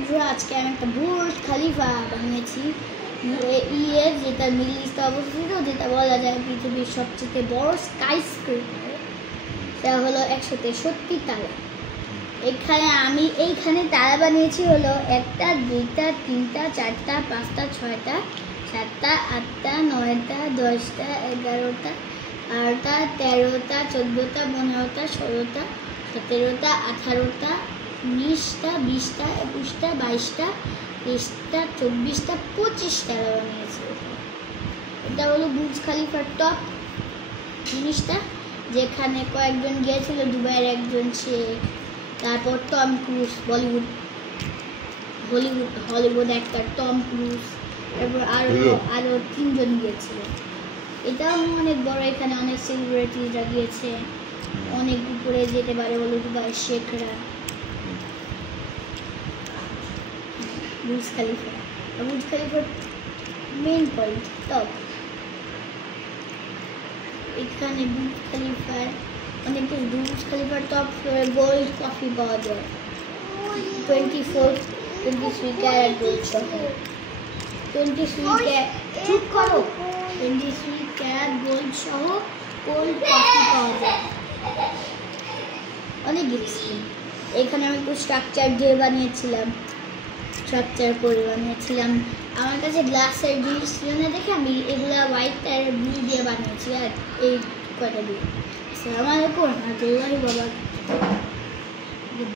বন্ধুরা, আজকে আমি একটা বুর্জ খলিফা বানিয়েছি যেটা মিডল ইস্টে অবস্থিত, যেটা বলা যায় পৃথিবীর সবচেয়ে বড় স্কাইস্ক্রেপার। সেটা হলো 163 তালা। এইখানে তালা বানিয়েছি হলো 1টা 2টা 3টা 4টা 5টা 6টা 7টা 8টা 9টা 10টা 11টা 12টা 13টা 14টা 15টা 16টা 17টা 18টা 19টা 20টা 21টা 22টা 23টা 24টা 25 তালা বানিয়েছি। এটা হলো বুর্জ খলিফার টপ জিনিসটা, যেখানে কয়েকজন গিয়েছিল, দুবাইয়ের একজন শেখ, তারপর Tom Cruise, Hollywood actor Tom Cruise, তারপর আরো 3 জন গিয়েছিল। এটাও অনেক বড়, এখানে অনেক সেলিব্রিটিরা গিয়েছে, অনেক উপরে যেতে পারে হলো দুবাইয়ের শেখরা। বুর্জ খলিফার মেইন পয়েন্ট টপ। এখানে বুর্জ খলিফার টপ ফ্লোরে গোল্ড কফি পাওয়া যায়, 23 ক্যারেট গোল্ড সহ। 23 ক্যারেট গোল্ড সহ গোল্ড কফি পাওয়া যায়, অনেক এক্সট্রিম। এখানে আমি একটু স্ট্রাকচার করে বানিয়েছিলাম। আমার কাছে গ্লাসের জিনিস ছিল না দেখে আমি এগুলা হোয়াইট আর ব্লু দিয়ে বানিয়েছি, আর এই কয়টা দিয়ে। আসসালামু আলাইকুম।